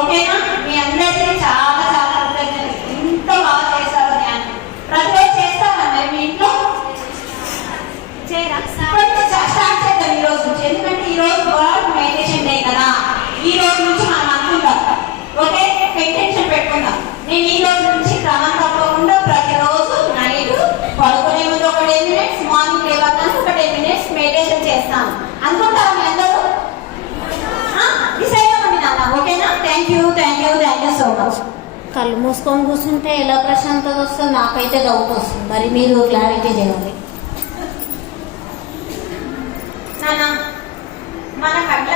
ఓకేనా? మీ అందరికీ చాలా చాలా కృతజ్ఞతలు. ఇంత బాగా చేస్తారు ధ్యానం ప్రతిరోజు చేస్తారా మరి మీ ఇంట్లో? స్టార్ట్ చేద్దాం ఈ రోజు. నుంచి ఎందుకంటే ఈ రోజు వరల్డ్ మెడిటేషన్ డే కదా. ఈ రోజు నుంచి మనం అనుకుందాం. ఓకే? టెన్షన్ పెట్టుకుందాం. నేను ఈ రోజు నుంచి క్రమంగా కళ్ళు మూసుకొని కూర్చుంటే ఎలా ప్రశాంతత వస్తుంది నాకైతే డౌట్ వస్తుంది. మరి మీరు క్లారిటీ చేయాలి మన కళ్ళ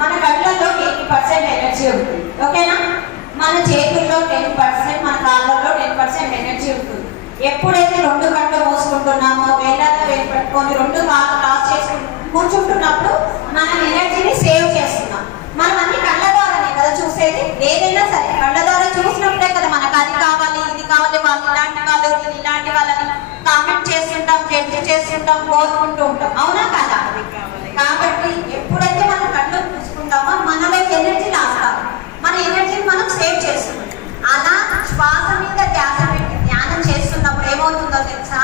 మన కళ్ళల్లో ఎయిటీ పర్సెంట్ ఎనర్జీ ఉంటుంది. ఓకేనా? మన చేతుల్లో టెన్ పర్సెంట్ మన కాళ్ళల్లో టెన్ పర్సెంట్ ఎనర్జీ ఉంటుంది. ఎప్పుడైతే రెండు కళ్ళు మూసుకుంటున్నామో వేళ్ళతో వేలు పెట్టుకొని రెండు కాళ్ళు క్రాస్ చేసుకుంటు కూర్చుంటున్నప్పుడు మనం ఎనర్జీని సేవ్ చేస్తున్నాం మనం అన్ని కళ్ళ ద్వారానే కదా చూసేది ఏదైనా సరే కళ్ళ ద్వారా చూసినప్పుడే కదా మనకు అది కావాలి ఇది కావాలి వాళ్ళు ఇలాంటి వాళ్ళు వీళ్ళు ఇలాంటి వాళ్ళని కామెంట్ చేస్తుంటాం జడ్జి చేస్తుంటాం కోరుకుంటూ ఉంటాం అవునా కదా కాబట్టి ఎప్పుడైతే మనం కళ్ళు చూసుకుంటామో మనలో ఎనర్జీ లాస్తాం మన ఎనర్జీని మనం సేవ్ చేస్తున్నాం అలా శ్వాస మీద ధ్యాస పెట్టి ధ్యానం చేస్తున్నప్పుడు ఏమవుతుందో తెలుసా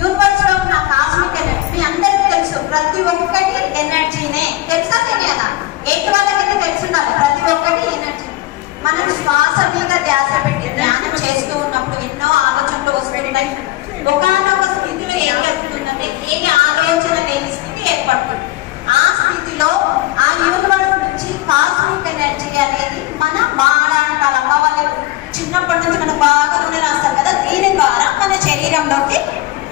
యూనివర్స్లో ఉన్న కాస్మిక్ ఎనర్జీ మీ అందరికీ తెలుసు ప్రతి ఒక్కటి ఎనర్జీనే తెలుసా తెలియదా వాళ్ళకైతే తెలుసున్నారు. ప్రతి ఒక్కటి ఎనర్జీ మనం శ్వాస మీద ధ్యాస పెట్టి ధ్యానం చేస్తూ ఉన్నప్పుడు ఎన్నో ఆలోచనలు వస్తుంటాయి. ఒకనొక స్థితిలో ఏం జరుగుతుందంటే ఏ ఆలోచన లేని స్థితి ఏర్పడుతుంది. ఆ స్థితిలో ఆ యూనివర్స్ నుంచి కాస్మిక్ ఎనర్జీ అనేది మన మాడ అంటారు అమ్మ వాళ్ళు చిన్నప్పటి నుంచి మనం బాగా నూనె రాస్తారు కదా దీని ద్వారా మన శరీరంలోకి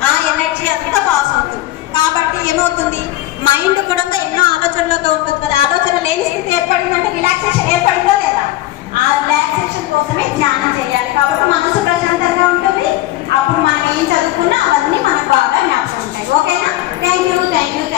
ఆ ఎనర్జీ అంతా పాస్ అవుతుంది. కాబట్టి ఏమవుతుంది? మైండ్ కూడా ఎన్నో ఆలోచనలతో ఉంటుంది కదా లేని స్థితి ఏర్పడిందంటే రిలాక్సేషన్ ఏర్పడిందో లేదా?